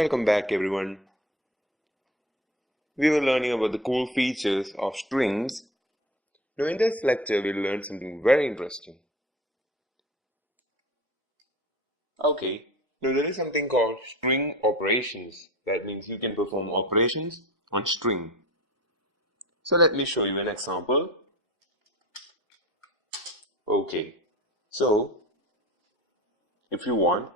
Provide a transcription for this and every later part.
Welcome back everyone. We were learning about the cool features of strings. Now in this lecture we'll learn something very interesting. Okay, now there is something called string operations. That means you can perform operations on string. So let me show you an example. Okay, so if you want,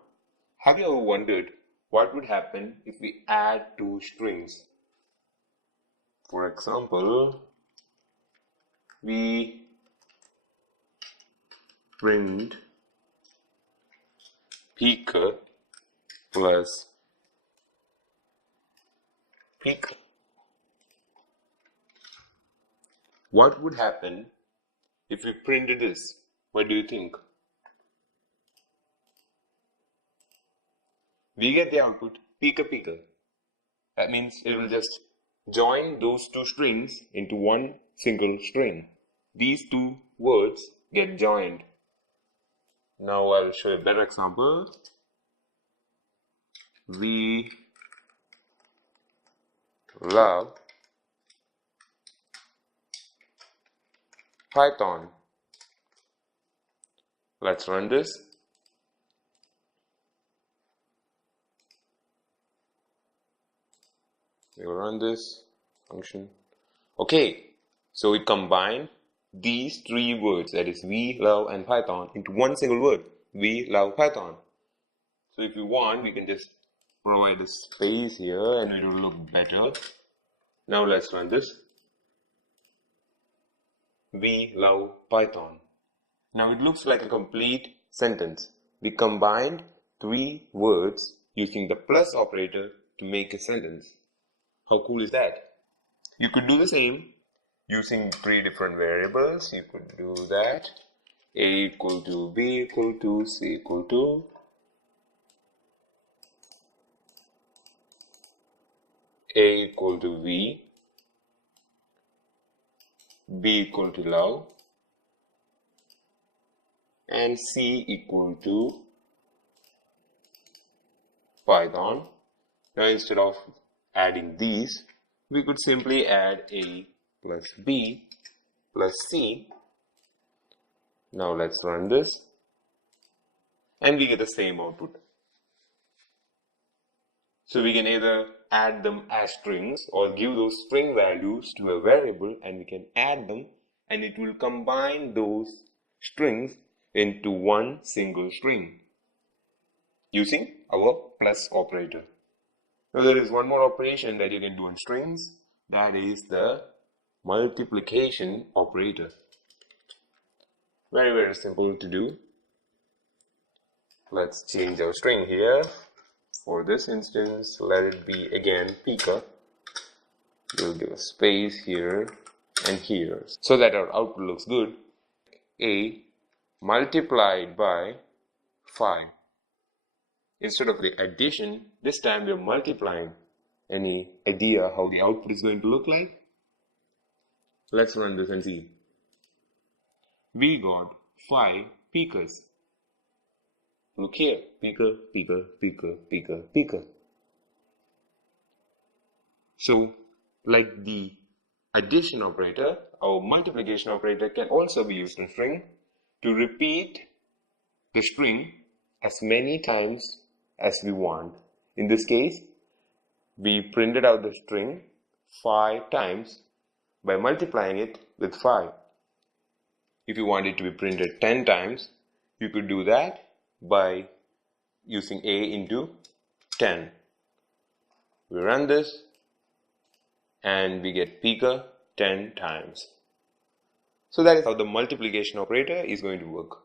have you ever wondered what would happen if we add two strings? For example, we print peaker plus peaker. What would happen if we printed this? What do you think? We get the output peaker peaker. That means it will just join those two strings into one single string. These two words get joined. Now I'll show you a better example. We love Python. Let's run this. We will run this function. Okay, so it combined these three words, that is we, love and Python, into one single word. We love Python. So if you want, we can just provide a space here and it will look better. Now let's run this. We love Python. Now it looks like a complete sentence. We combined three words using the plus operator to make a sentence. How cool is that? You could do the same using three different variables. You could do that. A equal to B equal to C equal to A equal to V, B equal to love, and C equal to Python. Now instead of adding these, we could simply add A plus B plus C. Now let's run this and we get the same output. So we can either add them as strings or give those string values to a variable and we can add them and it will combine those strings into one single string using our plus operator. Now there is one more operation that you can do on strings, that is the multiplication operator. Very simple to do. Let's change our string here. For this instance, let it be again peaker. We'll give a space here and here so that our output looks good. A multiplied by 5. Instead of the addition, this time we are multiplying. Any idea how the output is going to look like? Let's run this and see. We got 5 peakers. Look here, peaker, peaker, peaker, peaker, peaker. So, like the addition operator, our multiplication operator can also be used in string to repeat the string as many times as we want. In this case, we printed out the string 5 times by multiplying it with 5. If you want it to be printed 10 times, you could do that by using A into 10. We run this and we get peaker 10 times. So that is how the multiplication operator is going to work.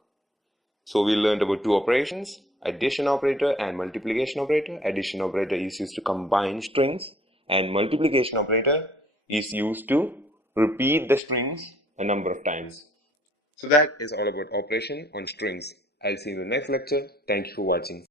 So we learned about two operations, addition operator and multiplication operator. Addition operator is used to combine strings and multiplication operator is used to repeat the strings a number of times. So that is all about operation on strings. I'll see you in the next lecture. Thank you for watching.